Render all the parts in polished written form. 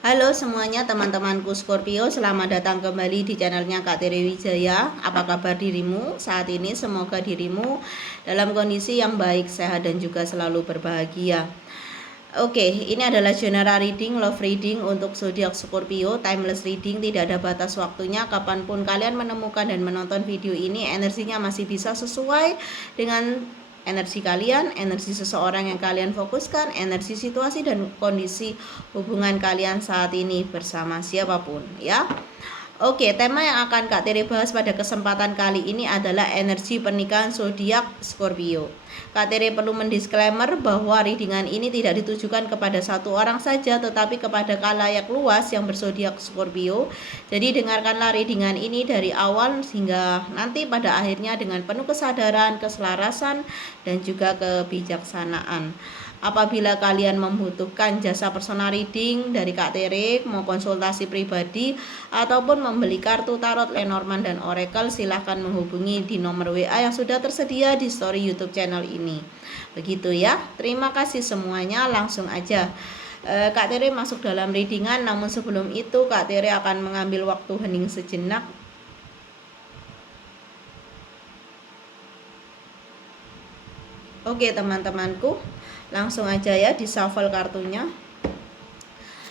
Halo semuanya teman-temanku Scorpio, selamat datang kembali di channelnya Kak Tere Wijaya. Apa kabar dirimu saat ini? Semoga dirimu dalam kondisi yang baik, sehat dan juga selalu berbahagia. Oke, ini adalah general reading, love reading untuk zodiak Scorpio, timeless reading, tidak ada batas waktunya. Kapanpun kalian menemukan dan menonton video ini, energinya masih bisa sesuai dengan energi kalian, energi seseorang yang kalian fokuskan, energi situasi dan kondisi hubungan kalian saat ini bersama siapapun ya. Oke, tema yang akan Kak Tere bahas pada kesempatan kali ini adalah energi pernikahan zodiak Scorpio. Kak Tere perlu mendisklaimer bahwa readingan ini tidak ditujukan kepada satu orang saja, tetapi kepada khalayak luas yang berzodiak Scorpio. Jadi dengarkanlah readingan ini dari awal hingga nanti pada akhirnya dengan penuh kesadaran, keselarasan, dan juga kebijaksanaan. Apabila kalian membutuhkan jasa personal reading dari Kak Tere, mau konsultasi pribadi ataupun membeli kartu tarot Lenormand dan Oracle, silahkan menghubungi di nomor WA yang sudah tersedia di story YouTube channel ini. Begitu ya. Terima kasih semuanya. Langsung aja Kak Tere masuk dalam readingan. Namun sebelum itu Kak Tere akan mengambil waktu hening sejenak. Oke teman-temanku, langsung aja ya di shuffle kartunya.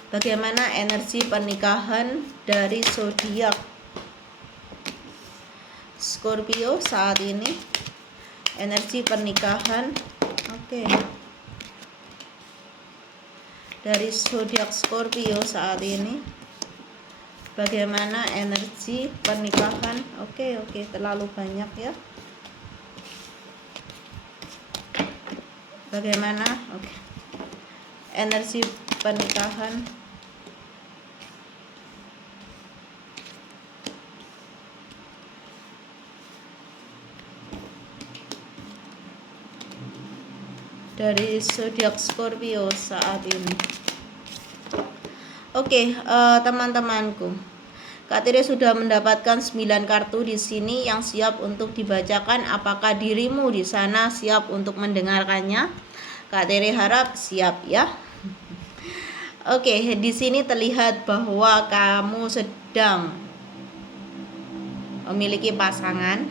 Bagaimana energi pernikahan dari zodiak Scorpio saat ini? Energi pernikahan, oke, dari zodiak Scorpio saat ini. Bagaimana energi pernikahan? Oke, terlalu banyak ya. Bagaimana? Oke. Energi pernikahan dari zodiak Scorpio saat ini. Oke, teman-temanku, Kak Tere sudah mendapatkan 9 kartu di sini yang siap untuk dibacakan. Apakah dirimu di sana siap untuk mendengarkannya? Kak Tere harap siap ya. Oke, di sini terlihat bahwa kamu sedang memiliki pasangan.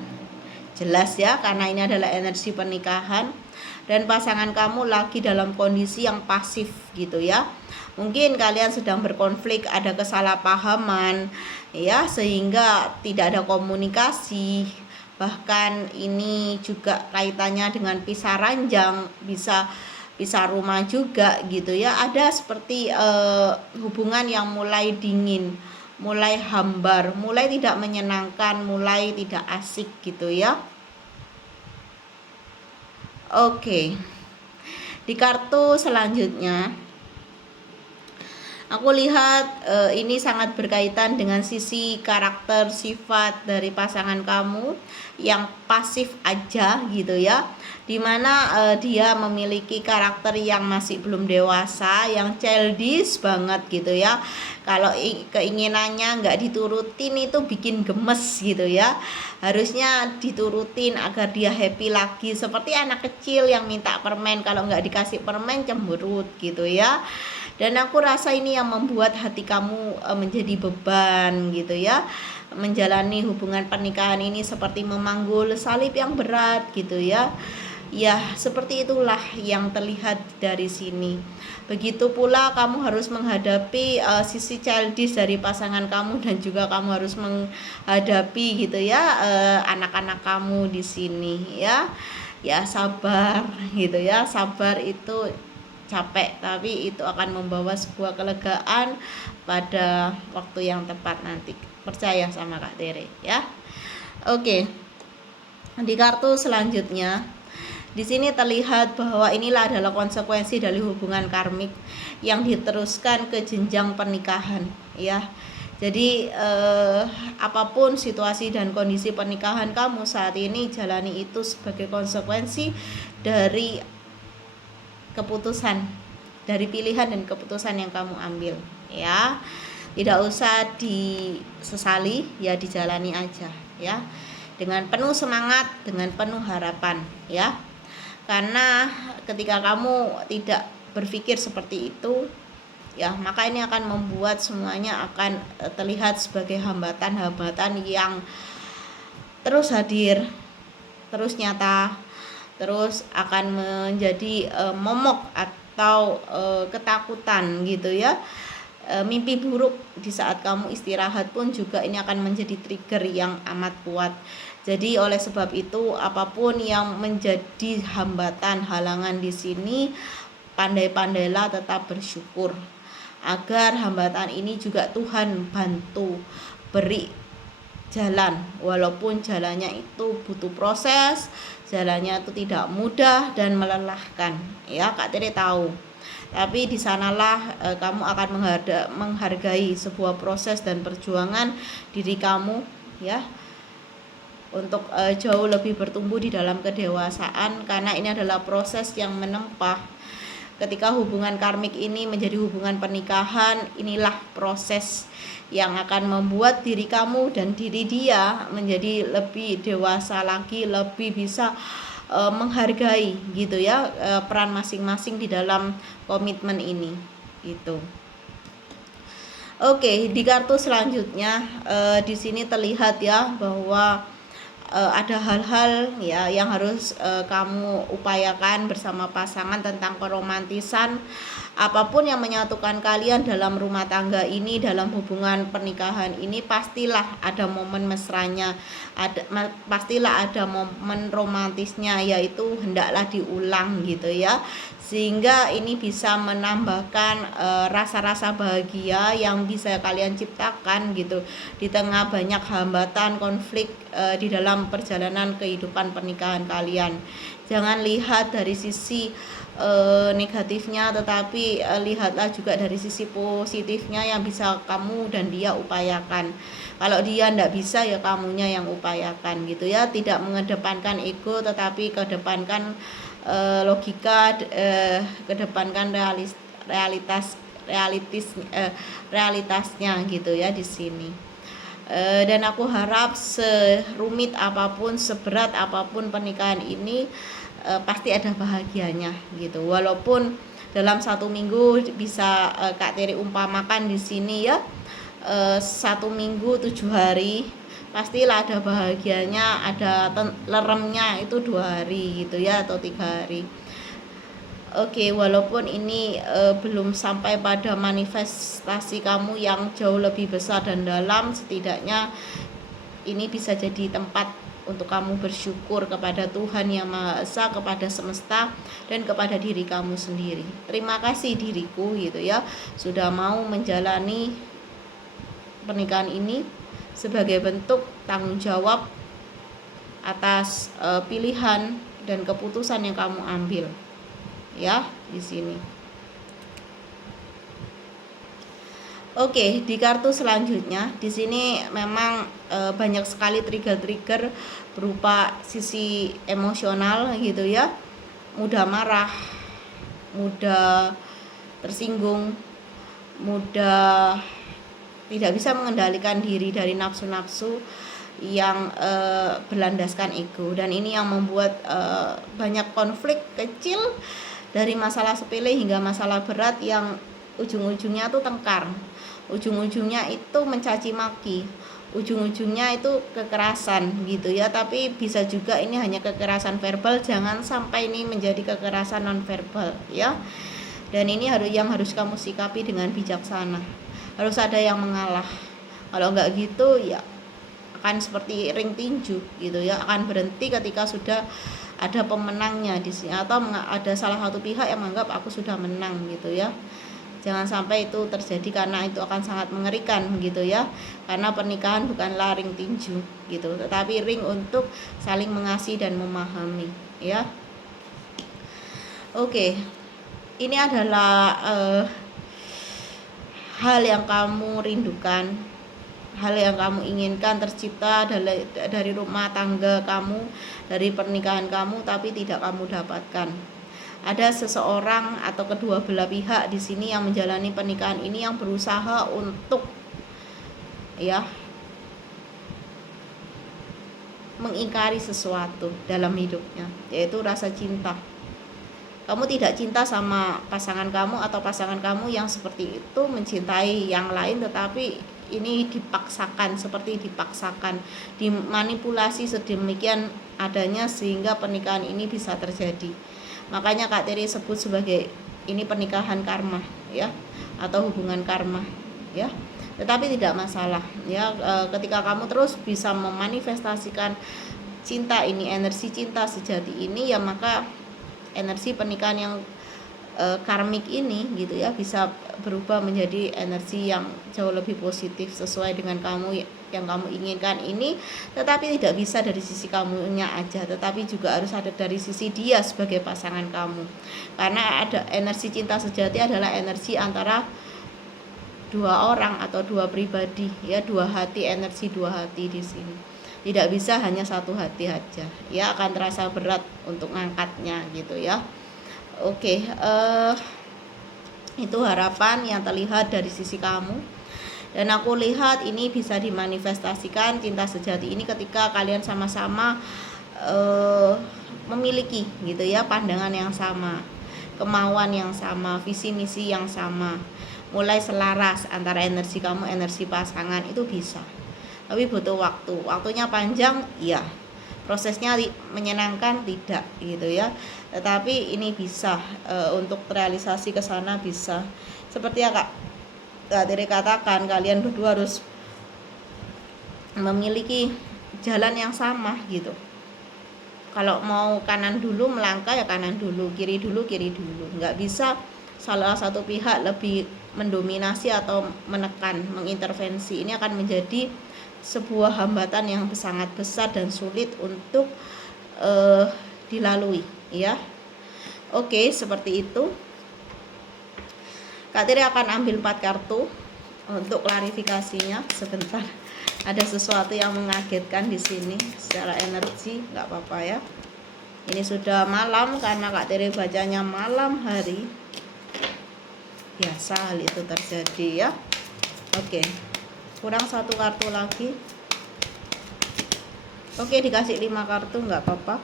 Jelas ya, karena ini adalah energi pernikahan dan pasangan kamu lagi dalam kondisi yang pasif gitu ya. Mungkin kalian sedang berkonflik, ada kesalahpahaman ya, sehingga tidak ada komunikasi. Bahkan ini juga kaitannya dengan pisah ranjang, bisa pisah rumah juga gitu ya. Ada seperti hubungan yang mulai dingin, mulai hambar, mulai tidak menyenangkan, mulai tidak asik gitu ya. Oke, di kartu selanjutnya aku lihat ini sangat berkaitan dengan sisi karakter sifat dari pasangan kamu yang pasif aja gitu ya, dimana dia memiliki karakter yang masih belum dewasa, yang childish banget gitu ya. Kalau keinginannya nggak diturutin itu bikin gemes gitu ya. Harusnya diturutin agar dia happy lagi, seperti anak kecil yang minta permen, kalau nggak dikasih permen cemberut gitu ya. Dan aku rasa ini yang membuat hati kamu menjadi beban gitu ya. Menjalani hubungan pernikahan ini seperti memanggul salib yang berat gitu ya. Ya, seperti itulah yang terlihat dari sini. Begitu pula kamu harus menghadapi sisi childish dari pasangan kamu, dan juga kamu harus menghadapi gitu ya anak-anak kamu di sini ya. Ya sabar gitu ya. Sabar itu capek, tapi itu akan membawa sebuah kelegaan pada waktu yang tepat nanti. Percaya sama Kak Tere ya. Oke. Di kartu selanjutnya, di sini terlihat bahwa inilah adalah konsekuensi dari hubungan karmik yang diteruskan ke jenjang pernikahan ya. Jadi apapun situasi dan kondisi pernikahan kamu saat ini, jalani itu sebagai konsekuensi dari keputusan, dari pilihan dan keputusan yang kamu ambil ya. Tidak usah disesali ya, dijalani aja ya, dengan penuh semangat, dengan penuh harapan ya. Karena ketika kamu tidak berpikir seperti itu, ya. Maka ini akan membuat semuanya akan terlihat sebagai hambatan-hambatan yang terus hadir, terus nyata, terus akan menjadi momok atau ketakutan gitu ya. Mimpi buruk di saat kamu istirahat pun juga ini akan menjadi trigger yang amat kuat. Jadi oleh sebab itu, apapun yang menjadi hambatan, halangan di sini, pandai-pandailah tetap bersyukur agar hambatan ini juga Tuhan bantu beri jalan, walaupun jalannya itu butuh proses, jalannya itu tidak mudah dan melelahkan ya. Kak Tere tahu, tapi di sanalah kamu akan menghargai sebuah proses dan perjuangan diri kamu ya, untuk jauh lebih bertumbuh di dalam kedewasaan, karena ini adalah proses yang menempa. Ketika hubungan karmik ini menjadi hubungan pernikahan, inilah proses yang akan membuat diri kamu dan diri dia menjadi lebih dewasa lagi, lebih bisa menghargai gitu ya peran masing-masing di dalam komitmen ini gitu. Oke, di kartu selanjutnya di sini terlihat ya bahwa ada hal-hal ya yang harus kamu upayakan bersama pasangan tentang keromantisan. Apapun yang menyatukan kalian dalam rumah tangga ini, dalam hubungan pernikahan ini, pastilah ada momen mesranya, pastilah ada momen romantisnya, yaitu hendaklah diulang gitu ya, sehingga ini bisa menambahkan rasa-rasa bahagia yang bisa kalian ciptakan gitu di tengah banyak hambatan, konflik di dalam perjalanan kehidupan pernikahan kalian. Jangan lihat dari sisi negatifnya, tetapi lihatlah juga dari sisi positifnya yang bisa kamu dan dia upayakan. Kalau dia tidak bisa, ya kamunya yang upayakan gitu ya. Tidak mengedepankan ego, tetapi kedepankan logika, kedepankan realitasnya gitu ya di sini. Dan aku harap serumit apapun, seberat apapun pernikahan ini, pasti ada bahagianya gitu. Walaupun dalam 1 minggu bisa Kak Teri umpamakan di sini ya, 1 minggu 7 hari, pastilah ada bahagianya, ada leremnya itu 2 hari gitu ya, atau 3 hari. Oke, walaupun ini belum sampai pada manifestasi kamu yang jauh lebih besar dan dalam, setidaknya ini bisa jadi tempat untuk kamu bersyukur kepada Tuhan Yang Maha Esa, kepada semesta, dan kepada diri kamu sendiri. Terima kasih diriku gitu ya, sudah mau menjalani pernikahan ini sebagai bentuk tanggung jawab atas pilihan dan keputusan yang kamu ambil ya di sini. Oke, di kartu selanjutnya di sini memang banyak sekali trigger-trigger berupa sisi emosional gitu ya. Mudah marah, mudah tersinggung, mudah tidak bisa mengendalikan diri dari nafsu-nafsu yang berlandaskan ego, dan ini yang membuat banyak konflik kecil, dari masalah sepele hingga masalah berat yang ujung-ujungnya tuh tengkar, ujung-ujungnya itu mencaci maki, ujung-ujungnya itu kekerasan gitu ya. Tapi bisa juga ini hanya kekerasan verbal, jangan sampai ini menjadi kekerasan non verbal ya. Dan ini yang harus kamu sikapi dengan bijaksana. Harus ada yang mengalah. Kalau enggak gitu ya akan seperti ring tinju gitu ya, akan berhenti ketika sudah ada pemenangnya di sini, atau ada salah satu pihak yang menganggap aku sudah menang gitu ya. Jangan sampai itu terjadi, karena itu akan sangat mengerikan gitu ya. Karena pernikahan bukanlah ring tinju gitu, tetapi ring untuk saling mengasihi dan memahami ya. Oke. Ini adalah hal yang kamu rindukan, hal yang kamu inginkan tercipta dari rumah tangga kamu, dari pernikahan kamu, tapi tidak kamu dapatkan. Ada seseorang atau kedua belah pihak di sini yang menjalani pernikahan ini yang berusaha untuk ya mengingkari sesuatu dalam hidupnya, yaitu rasa cinta. Kamu tidak cinta sama pasangan kamu, atau pasangan kamu yang seperti itu mencintai yang lain, tetapi ini dipaksakan, seperti dipaksakan, dimanipulasi sedemikian adanya sehingga pernikahan ini bisa terjadi. Makanya Kak Tiri sebut sebagai ini pernikahan karma ya, atau hubungan karma ya. Tetapi tidak masalah ya, ketika kamu terus bisa memanifestasikan cinta ini, energi cinta sejati ini ya, maka energi pernikahan yang karmik ini gitu ya bisa berubah menjadi energi yang jauh lebih positif sesuai dengan kamu yang kamu inginkan ini. Tetapi tidak bisa dari sisi kamunya aja, tetapi juga harus ada dari sisi dia sebagai pasangan kamu, karena ada energi cinta sejati adalah energi antara dua orang atau dua pribadi ya, dua hati, energi dua hati di sini. Tidak bisa hanya satu hati aja ya, akan terasa berat untuk ngangkatnya gitu ya. Oke, itu harapan yang terlihat dari sisi kamu, dan aku lihat ini bisa dimanifestasikan cinta sejati ini ketika kalian sama-sama memiliki gitu ya pandangan yang sama, kemauan yang sama, visi misi yang sama, mulai selaras antara energi kamu, energi pasangan, itu bisa. Tapi butuh waktu, waktunya panjang ya, prosesnya menyenangkan tidak gitu ya, tetapi ini bisa untuk realisasi ke sana bisa. Seperti yang Kak Tiri katakan, kalian berdua harus memiliki jalan yang sama gitu. Kalau mau kanan dulu melangkah ya kanan dulu, kiri dulu nggak bisa salah satu pihak lebih mendominasi atau menekan, mengintervensi. Ini akan menjadi sebuah hambatan yang sangat besar dan sulit untuk dilalui ya. Oke, seperti itu. Kak Tiri akan ambil 4 kartu untuk klarifikasinya sebentar. Ada sesuatu yang mengagetkan di sini secara energi, nggak apa-apa ya. Ini sudah malam karena Kak Tiri bacanya malam hari. Biasa hal itu terjadi ya. Oke, kurang 1 kartu lagi. Oke, dikasih 5 kartu nggak apa-apa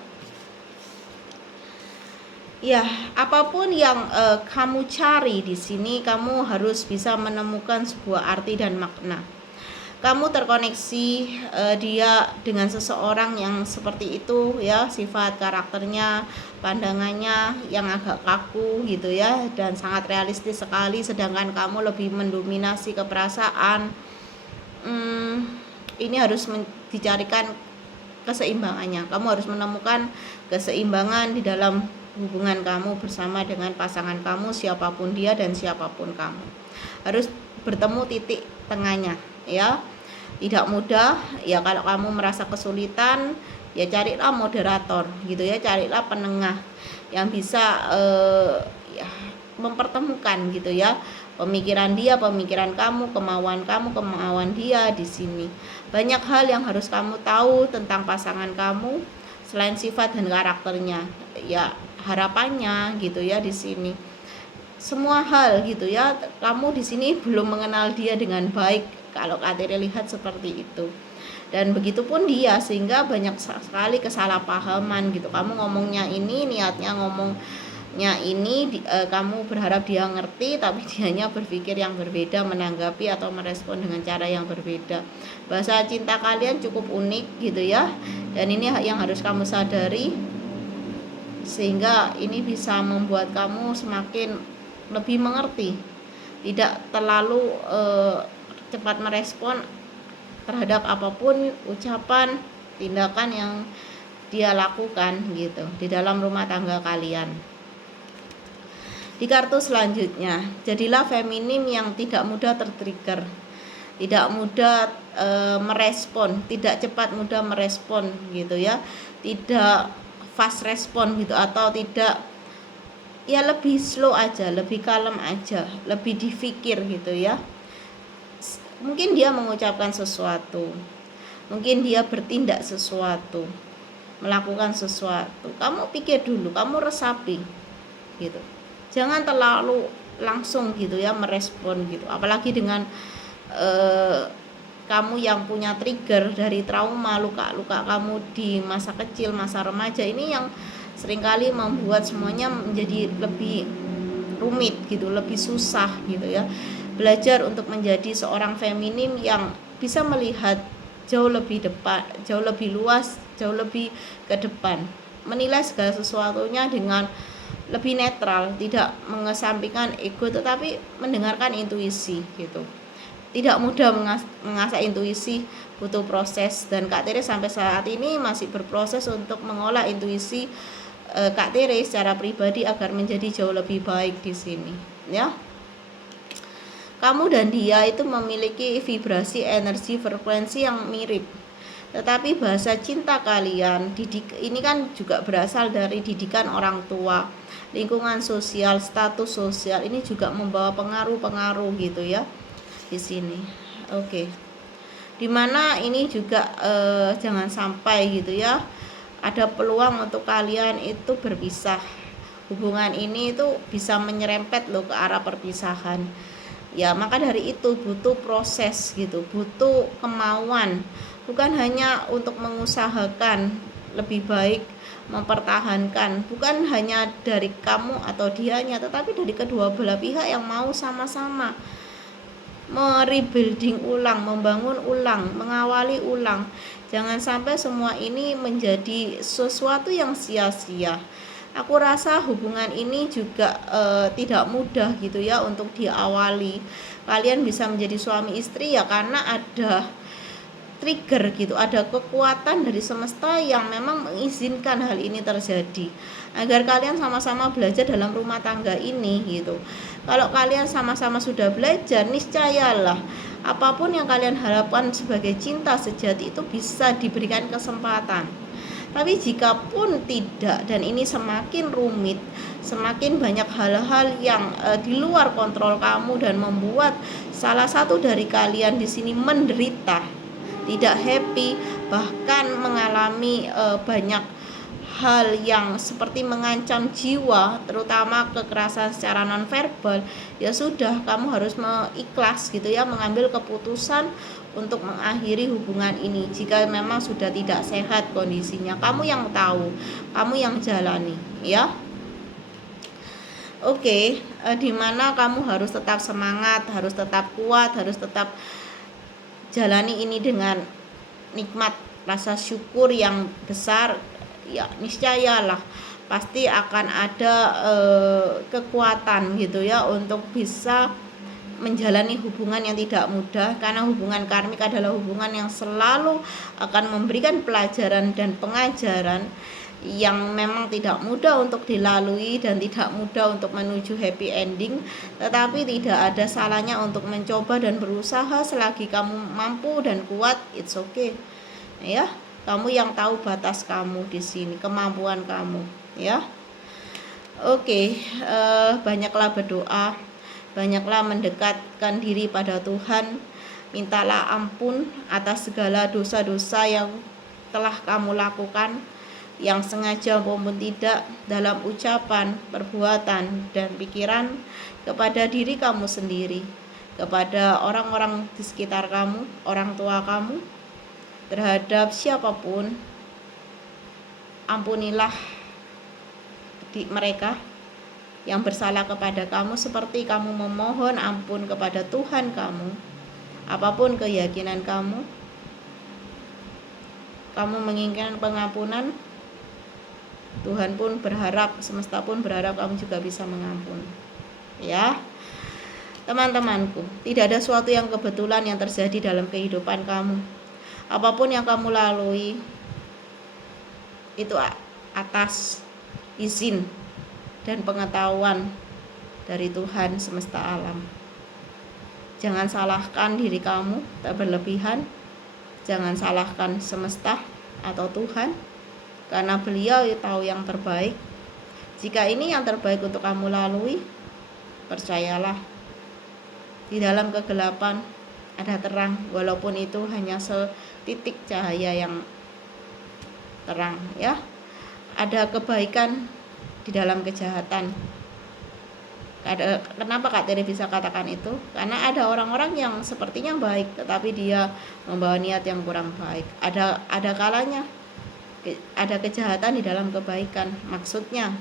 ya. Apapun yang kamu cari di sini, kamu harus bisa menemukan sebuah arti dan makna. Kamu terkoneksi dia dengan seseorang yang seperti itu ya, sifat karakternya, pandangannya yang agak kaku gitu ya, dan sangat realistis sekali, sedangkan kamu lebih mendominasi keperasaan. Ini harus dicarikan keseimbangannya. Kamu harus menemukan keseimbangan di dalam hubungan kamu bersama dengan pasangan kamu, siapapun dia dan siapapun kamu. Harus bertemu titik tengahnya ya. Tidak mudah ya, kalau kamu merasa kesulitan ya carilah moderator gitu ya, carilah penengah yang bisa ya, mempertemukan gitu ya, pemikiran dia, pemikiran kamu, kemauan dia di sini. Banyak hal yang harus kamu tahu tentang pasangan kamu selain sifat dan karakternya ya, harapannya gitu ya di sini. Semua hal gitu ya, kamu di sini belum mengenal dia dengan baik kalau Kak Tiri lihat seperti itu. Dan begitupun dia, sehingga banyak sekali kesalahpahaman gitu. Kamu ngomongnya ini, niatnya ngomongnya ini, kamu berharap dia ngerti, tapi dianya berpikir yang berbeda, menanggapi atau merespon dengan cara yang berbeda. Bahasa cinta kalian cukup unik gitu ya, dan ini yang harus kamu sadari, sehingga ini bisa membuat kamu semakin lebih mengerti, tidak terlalu cepat merespon terhadap apapun ucapan, tindakan yang dia lakukan gitu di dalam rumah tangga kalian. Di kartu selanjutnya, jadilah feminim yang tidak mudah tertrigger, tidak mudah merespon, tidak cepat mudah merespon gitu ya, tidak fast respon gitu, atau tidak ya, lebih slow aja, lebih kalem aja, lebih difikir gitu ya. Mungkin dia mengucapkan sesuatu, mungkin dia bertindak sesuatu, melakukan sesuatu, kamu pikir dulu, kamu resapi gitu. Jangan terlalu langsung gitu ya merespon gitu, apalagi dengan kamu yang punya trigger dari trauma, luka-luka kamu di masa kecil, masa remaja, ini yang seringkali membuat semuanya menjadi lebih rumit gitu, lebih susah gitu ya. Belajar untuk menjadi seorang feminim yang bisa melihat jauh lebih depan, jauh lebih luas, jauh lebih ke depan, menilai segala sesuatunya dengan lebih netral, tidak mengesampingkan ego tetapi mendengarkan intuisi gitu. Tidak mudah mengasah intuisi, butuh proses, dan Kak Tere sampai saat ini masih berproses untuk mengolah intuisi Kak Tere secara pribadi agar menjadi jauh lebih baik di sini ya. Kamu dan dia itu memiliki vibrasi, energi, frekuensi yang mirip, tetapi bahasa cinta kalian ini kan juga berasal dari didikan orang tua, lingkungan sosial, status sosial, ini juga membawa pengaruh-pengaruh gitu ya di sini. Oke. Dimana ini juga jangan sampai gitu ya ada peluang untuk kalian itu berpisah. Hubungan ini itu bisa menyerempet loh ke arah perpisahan. Ya, maka dari itu butuh proses gitu, butuh kemauan. Bukan hanya untuk mengusahakan lebih baik, mempertahankan, bukan hanya dari kamu atau dianya, tetapi dari kedua belah pihak yang mau sama-sama merebuilding ulang, membangun ulang, mengawali ulang. Jangan sampai semua ini menjadi sesuatu yang sia-sia. Aku rasa hubungan ini juga tidak mudah gitu ya untuk diawali. Kalian bisa menjadi suami istri ya karena ada trigger gitu, ada kekuatan dari semesta yang memang mengizinkan hal ini terjadi agar kalian sama-sama belajar dalam rumah tangga ini gitu. Kalau kalian sama-sama sudah belajar, niscayalah apapun yang kalian harapkan sebagai cinta sejati itu bisa diberikan kesempatan. Tapi jika pun tidak, dan ini semakin rumit, semakin banyak hal-hal yang di luar kontrol kamu dan membuat salah satu dari kalian di sini menderita, tidak happy, bahkan mengalami banyak hal yang seperti mengancam jiwa, terutama kekerasan secara nonverbal, ya sudah, kamu harus ikhlas gitu ya, mengambil keputusan untuk mengakhiri hubungan ini. Jika memang sudah tidak sehat kondisinya, kamu yang tahu, kamu yang jalani ya. Oke, dimana kamu harus tetap semangat, harus tetap kuat, harus tetap jalani ini dengan nikmat, rasa syukur yang besar. Ya niscayalah pasti akan ada kekuatan gitu ya untuk bisa menjalani hubungan yang tidak mudah, karena hubungan karmik adalah hubungan yang selalu akan memberikan pelajaran dan pengajaran yang memang tidak mudah untuk dilalui dan tidak mudah untuk menuju happy ending, tetapi tidak ada salahnya untuk mencoba dan berusaha selagi kamu mampu dan kuat. It's okay ya. Kamu yang tahu batas kamu di sini, kemampuan kamu, ya. Oke, banyaklah berdoa, banyaklah mendekatkan diri pada Tuhan, mintalah ampun atas segala dosa-dosa yang telah kamu lakukan, yang sengaja maupun tidak, dalam ucapan, perbuatan, dan pikiran kepada diri kamu sendiri, kepada orang-orang di sekitar kamu, orang tua kamu, terhadap siapapun. Ampunilah mereka yang bersalah kepada kamu seperti kamu memohon ampun kepada Tuhan kamu. Apapun keyakinan kamu menginginkan pengampunan, Tuhan pun berharap, semesta pun berharap kamu juga bisa mengampun. Ya, teman-temanku, tidak ada sesuatu yang kebetulan yang terjadi dalam kehidupan kamu. Apapun yang kamu lalui itu atas izin dan pengetahuan dari Tuhan semesta alam. Jangan salahkan diri kamu tak berlebihan. Jangan salahkan semesta atau Tuhan, karena beliau tahu yang terbaik. Jika ini yang terbaik untuk kamu lalui, percayalah, di dalam kegelapan ada terang, walaupun itu hanya setitik cahaya yang terang ya. Ada kebaikan di dalam kejahatan. Kenapa Kak Tere bisa katakan itu? Karena ada orang-orang yang sepertinya baik, tetapi dia membawa niat yang kurang baik. Ada kalanya ada kejahatan di dalam kebaikan. Maksudnya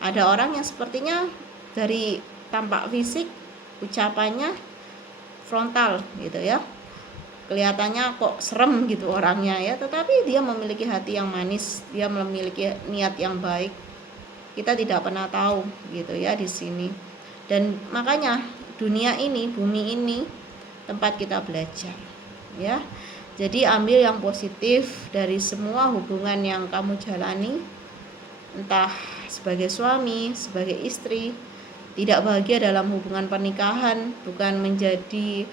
ada orang yang sepertinya dari tampak fisik, ucapannya frontal gitu ya, kelihatannya kok serem gitu orangnya ya, tetapi dia memiliki hati yang manis, dia memiliki niat yang baik. Kita tidak pernah tahu gitu ya di sini. Dan makanya dunia ini, bumi ini tempat kita belajar ya. Jadi ambil yang positif dari semua hubungan yang kamu jalani, entah sebagai suami, sebagai istri. Tidak bahagia dalam hubungan pernikahan bukan menjadi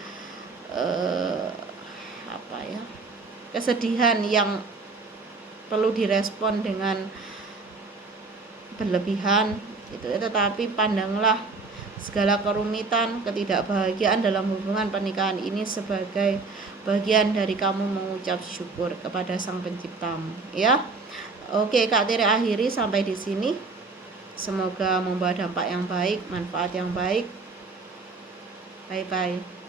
kesedihan yang perlu direspon dengan berlebihan gitu ya, tetapi pandanglah segala kerumitan, ketidakbahagiaan dalam hubungan pernikahan ini sebagai bagian dari kamu mengucap syukur kepada Sang Penciptamu ya. Oke, Kak Tiri akhiri sampai di sini. Semoga membawa dampak yang baik, manfaat yang baik. Bye bye.